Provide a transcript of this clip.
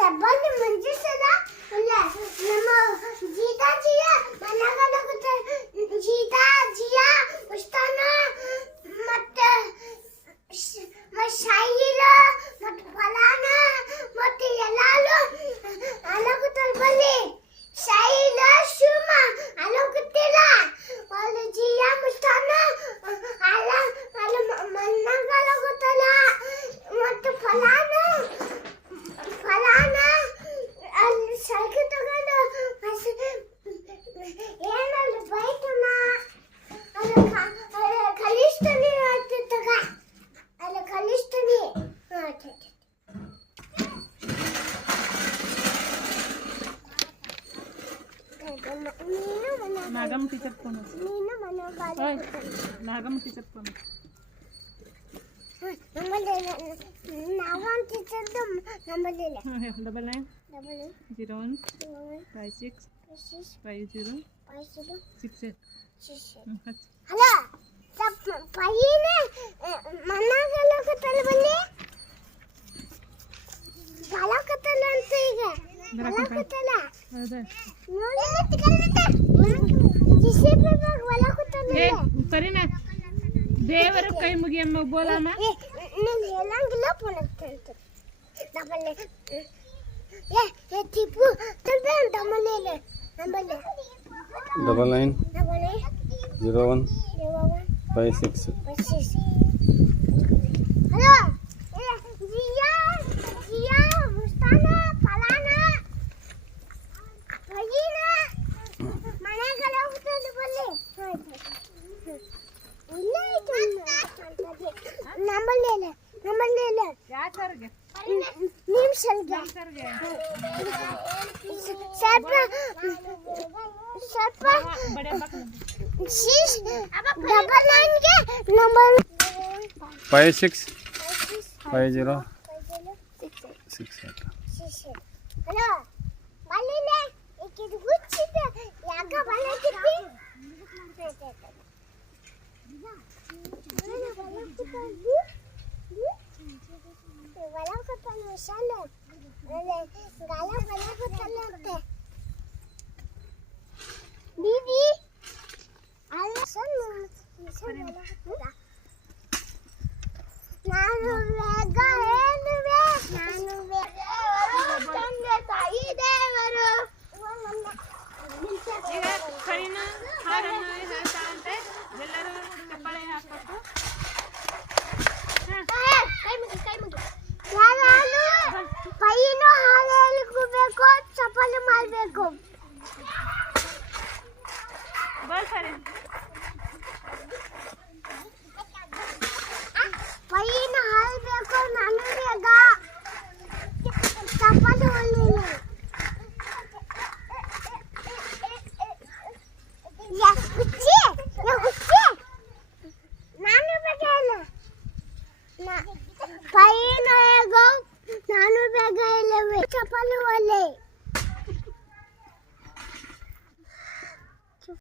सबल म्हणजे सदा म्हणजे जीता जिया मनाकडे जीता जिया उस्ताना नागामुठीच्यात पण होय नागामुठीच्यात पण double nine zero one five six five zero six eight. ಅದೇ ಸರಿನಾ ದೇವರ ಕೈ ಮುಗಿಯಮ್ಮ ಬೋಲಮ್ಮ double nine zero one five six number लिहिला नंबर लिहिला निमशल घ्या सर्प सर्प शीश डबल के number five six five zero six hello konuşalım. Öyle gala bana kurtarıldı. Bibi. Allah sen mi? Sen bana. ಪೈನ ಹಾಲು ಬೇಕು ನಾನು ಬೇಗ ಚಪಾತಿ ಹೊಲಿಲ್ಲ ಯಾ ಹುಚ್ಚಿ ಯಾ ಹುಚ್ಚಿ ನಾನು